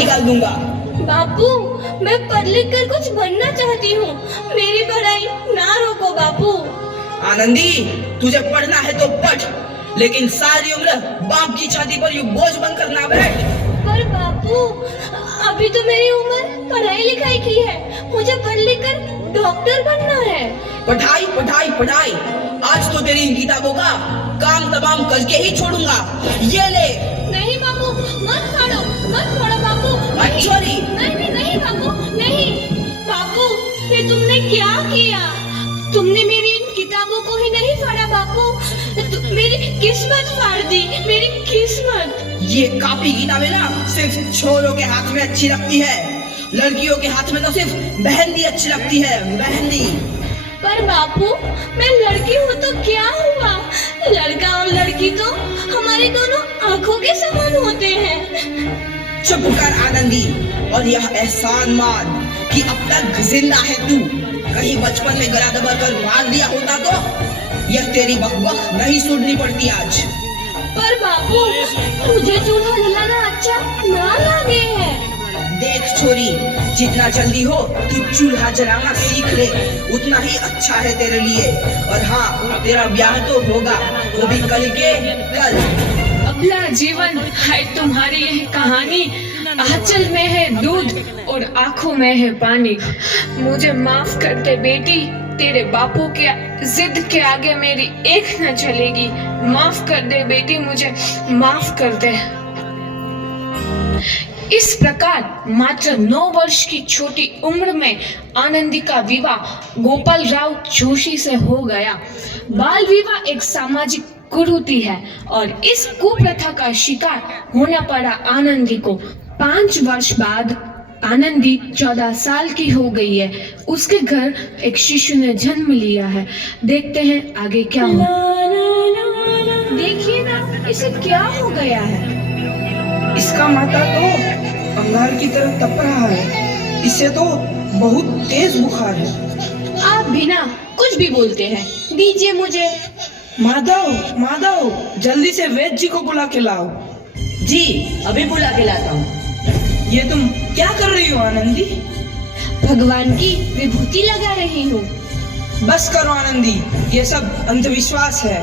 निकाल दूंगा। बापू, मैं पढ़ लिख कर कुछ बनना चाहती हूँ, मेरी पढ़ाई ना रोको बापू। आनंदी, तुझे पढ़ना है तो पढ़, लेकिन सारी उम्र बाप की छाती पर यूं बोझ बनकर ना बैठ। पर बापू, अभी तो मेरी उम्र पढ़ाई लिखाई की है, मुझे पढ़ लिख कर डॉक्टर बनना है। पढ़ाई पढ़ाई पढ़ाई, आज तो तेरी इन किताबों का काम तमाम करके ही छोड़ूंगा। ये ले। नहीं बापू, मत छोड़ो बापू। छोरी। नहीं नहीं बापू, नहीं। बापू, ये तुमने क्या किया? तुमने मेरी इन किताबों को ही नहीं फाड़ा बापू, मेरी किस्मत फाड़ दी, मेरी किस्मत। ये कॉपी किताबें ना सिर्फ छोरों के हाथ में अच्छी लगती है, लड़कियों के हाथ में तो सिर्फ मेहंदी अच्छी लगती है, मेहंदी। पर बापू, मैं लड़की हूँ तो क्या हुआ? लड़का और लड़की तो हमारे दोनों आंखों के समान होते हैं। चुप कर आनंदी, और यह एहसान मान कि अब तक जिंदा है तू। कहीं बचपन में गला दबाकर मार दिया होता तो यह तेरी बकबक नहीं सुननी पड़ती आज। पर बापू, मुझे चूल्हा जलाना अच्छा ना लगे है। देख छोरी, जितना जल्दी हो तू चूल्हा जलाना सीख ले, उतना ही अच्छा है तेरे लिए। और हाँ, तेरा ब्याह तो होगा, वो भी कल के कल। अबला जीवन है तुम्हारी यह कहानी, आंचल में है दूध और आंखों में है पानी। मुझे माफ कर दे बेटी, तेरे बापू के जिद के आगे मेरी एक न चलेगी। माफ कर दे बेटी, मुझे माफ कर दे। इस प्रकार मात्र 9 वर्ष की छोटी उम्र में आनंदी का विवाह गोपाल राव जोशी से हो गया। बाल विवाह एक सामाजिक कुरीति है और इस कुप्रथा का शिकार होना पड़ा आनंदी को। 5 वर्ष बाद आनंदी 14 साल की हो गई है। उसके घर एक शिशु ने जन्म लिया है। देखते हैं आगे क्या हो। देखिए ना, इसे क्या हो गया है? इसका माथा तो अंगार की तरह तप रहा है, इसे तो बहुत तेज बुखार है। आप बिना कुछ भी बोलते हैं, दीजिए मुझे। माधव, माधव, जल्दी से वैद्य जी को बुला के लाओ। जी, अभी बुला के लाता हूँ। ये तुम क्या कर रही हो आनंदी? भगवान की विभूति लगा रही हूँ। बस करो आनंदी, ये सब अंधविश्वास है।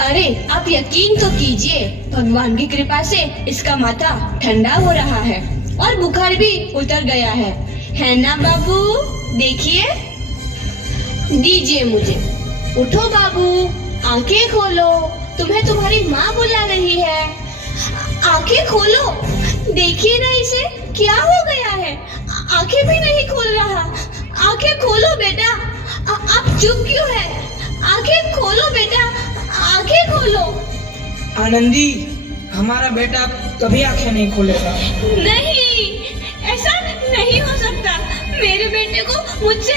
अरे आप यकीन तो कीजिए, भगवान की कृपा से इसका माथा ठंडा हो रहा है और बुखार भी उतर गया है ना बाबू? देखिए, दीजिए मुझे। उठो बाबू, आंखें खोलो, तुम्हें तुम्हारी माँ बुला रही है। आंखें खोलो, देखिए ना इसे क्या हो गया है, आंखें भी नहीं खोल रहा। आंखें खोलो बेटा, आप चुप क्यों है? आंखें खोलो बेटा, आंखें खोलो। आनंदी, हमारा बेटा कभी आंखें नहीं खोलेगा। नहीं, ऐसा नहीं हो सकता। मेरे बेटे को मुझसे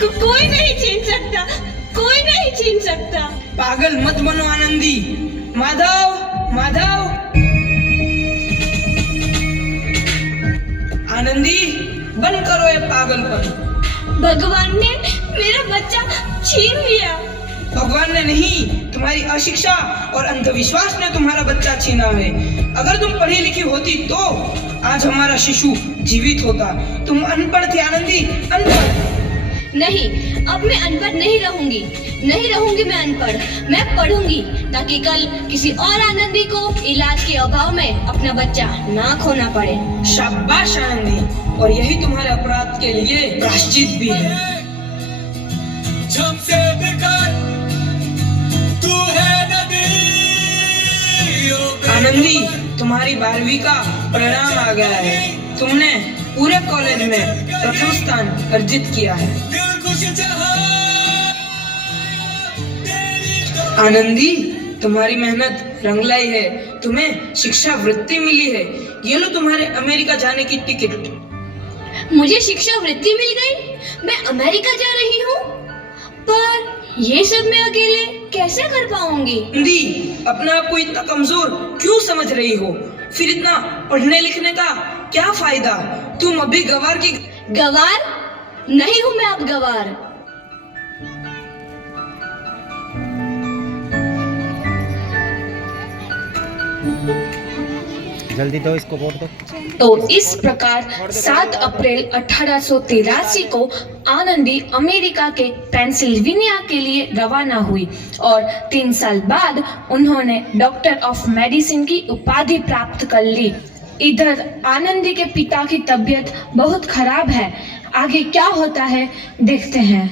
कोई नहीं छीन सकता, कोई नहीं छीन सकता। पागल मत बनो आनंदी। माधव, माधव। आनंदी, बंद करो ये पागलपन। भगवान ने मेरा बच्चा छीन लिया। भगवान ने नहीं, तुम्हारी अशिक्षा और अंधविश्वास ने तुम्हारा बच्चा छीना है। अगर तुम पढ़ी लिखी होती तो आज हमारा शिशु जीवित होता। तुम अनपढ़ थी आनंदी, अनपढ़। नहीं, अब मैं अनपढ़ नहीं रहूंगी, नहीं रहूंगी मैं अनपढ़। मैं पढ़ूंगी ताकि कल किसी और आनंदी को इलाज के अभाव में अपना बच्चा ना खोना पड़े। शाबाश आनंदी, और यही तुम्हारे अपराध के लिए प्रायश्चित भी है। आनंदी, तुम्हारी 12वीं का परिणाम आ गया है। तुमने पूरे कॉलेज में प्रथम स्थान अर्जित किया है। आनंदी, तुम्हारी मेहनत रंग लाई है, तुम्हें शिक्षा वृत्ति मिली है। ये लो तुम्हारे अमेरिका जाने की टिकट। मुझे शिक्षा वृत्ति मिल गई, मैं अमेरिका जा रही हूँ। पर ये सब मैं अकेले कैसे कर पाऊंगी? आनंदी, अपने आप को इतना कमजोर क्यों समझ रही हो? फिर इतना पढ़ने लिखने का क्या फायदा? तुम अभी गवार की। गवार नहीं हूँ मैं अब गवार। जल्दी दो इसको वोट दो। तो इस प्रकार 7 अप्रैल 1883 को आनंदी अमेरिका के पेंसिल्वेनिया के लिए रवाना हुई और 3 साल बाद उन्होंने डॉक्टर ऑफ मेडिसिन की उपाधि प्राप्त कर ली। इधर आनंदी के पिता की तबीयत बहुत खराब है। आगे क्या होता है देखते हैं।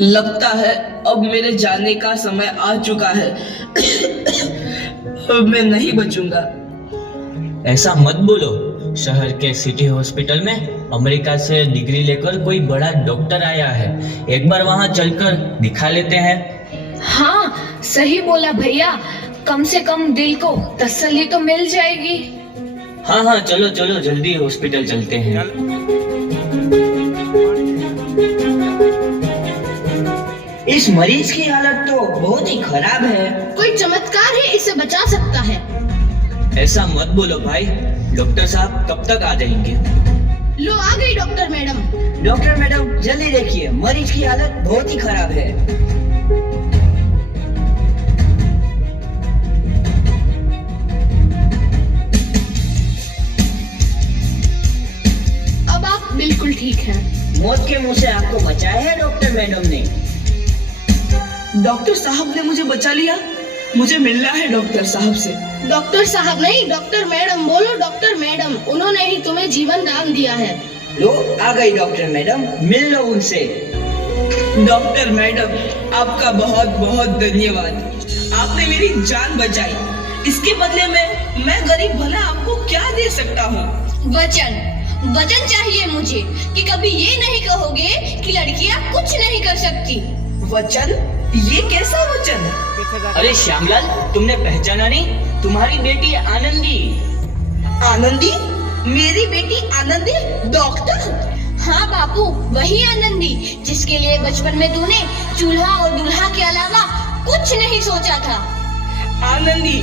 लगता है अब मेरे जाने का समय आ चुका है। मैं नहीं बचूंगा। ऐसा मत बोलो। शहर के सिटी हॉस्पिटल में अमेरिका से डिग्री लेकर कोई बड़ा डॉक्टर आया है। एक बार वहां चलकर दिखा लेते हैं। हाँ, सही बोला भैया। कम से कम दिल को तसल्ली तो मिल जाएगी। हाँ हाँ, चलो चलो जल्दी हॉस्पिटल चलते हैं। इस मरीज की हालत तो बहुत ही खराब है। कोई चमत्कार है इसे बचा सकता है। ऐसा मत बोलो भाई। डॉक्टर साहब कब तक आ जाएंगे? लो आ गई डॉक्टर मैडम। डॉक्टर मैडम जल्दी देखिए, मरीज की हालत बहुत ही खराब है। अब आप बिल्कुल ठीक हैं। मौत के मुंह से आपको बचाया है डॉक्टर मैडम ने। डॉक्टर साहब ने मुझे बचा लिया। मुझे मिलना है डॉक्टर साहब से। डॉक्टर साहब नहीं, डॉक्टर मैडम बोलो। डॉक्टर मैडम, उन्होंने ही तुम्हें जीवन दान दिया है। लो आ गई डॉक्टर मैडम, मिल लो उनसे। डॉक्टर मैडम, आपका बहुत बहुत धन्यवाद। आपने मेरी जान बचाई। इसके बदले में मैं गरीब भला आपको क्या दे सकता हूँ? वचन चाहिए मुझे कि कभी ये नहीं कहोगे कि लड़कियां कुछ नहीं कर सकती। वचन? ये कैसा वचन? अरे श्यामलाल, तुमने पहचाना नहीं? तुम्हारी बेटी आनंदी। आनंदी? मेरी बेटी आनंदी डॉक्टर? हाँ बापू, वही आनंदी जिसके लिए बचपन में तूने चूल्हा और दूल्हा के अलावा कुछ नहीं सोचा था। आनंदी,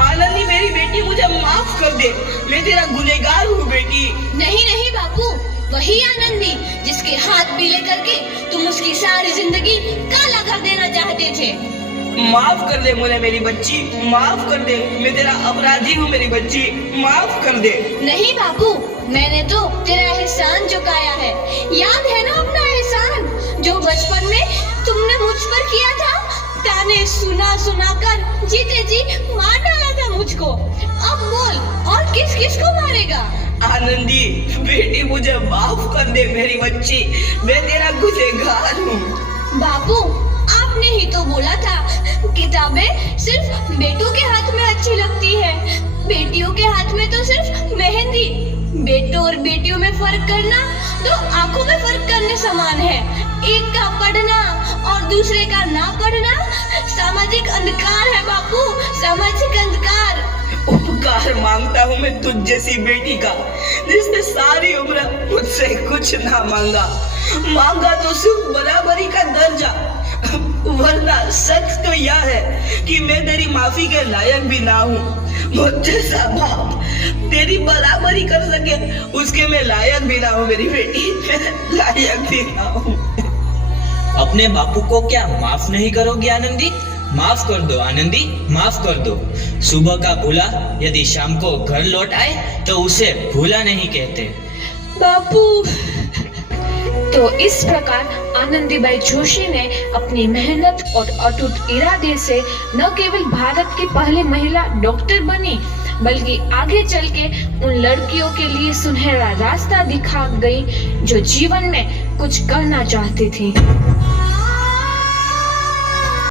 आनंदी मेरी बेटी, मुझे माफ कर दे। मैं तेरा गुनहगार हूँ बेटी। नहीं नहीं बापू, वही आनंदी जिसके हाथ पीले करके तुम उसकी सारी जिंदगी काला कर देना चाहते थे। माफ कर दे मुझे मेरी बच्ची, माफ कर दे। मैं तेरा अपराधी हूँ मेरी बच्ची, माफ कर दे। नहीं बापू, मैंने तो तेरा एहसान चुकाया है। याद है ना अपना एहसान जो बचपन में तुमने मुझ पर किया था? ताने सुना सुना कर जीते जी मार डाला था मुझको। अब बोल, और किस किस को मारेगा? आनंदी बेटी, मुझे माफ कर दे मेरी बच्ची। मैं तेरा गुनहगार हूँ। बापू, आपने ही तो बोला था किताबें सिर्फ बेटों के हाथ में अच्छी लगती है, बेटियों के हाथ में तो सिर्फ मेहंदी। बेटों और बेटियों में फर्क करना तो आंखों में फर्क करने समान है। एक का पढ़ना और दूसरे का ना पढ़ना सामाजिक अंधकार है बापू, सामाजिक अंधकार। उपकार मांगता हूँ मैं तुझ जैसी बेटी का, जिसने सारी उम्र मुझसे कुछ ना मांगा तो सिर्फ बराबरी का दर्जा। वरना सच तो यह है कि मैं तेरी माफी के लायक भी ना हूँ। मुझ जैसा बाप तेरी बराबरी कर सके उसके मैं लायक भी ना हूँ मेरी बेटी, मैं लायक भी ना हूँ। अपने बापू को क्या माफ नहीं करोगी आनंदी? माफ कर दो आनंदी, माफ कर दो। सुबह का भूला यदि शाम को घर लौट आए तो उसे भूला नहीं कहते। बापू। तो इस प्रकार आनंदीबाई जोशी ने अपनी मेहनत और अटूट इरादे से न केवल भारत की पहली महिला डॉक्टर बनी, बल्कि आगे चल के उन लड़कियों के लिए सुनहरा रास्ता दिखा गई जो जीवन में कुछ करना चाहती थी।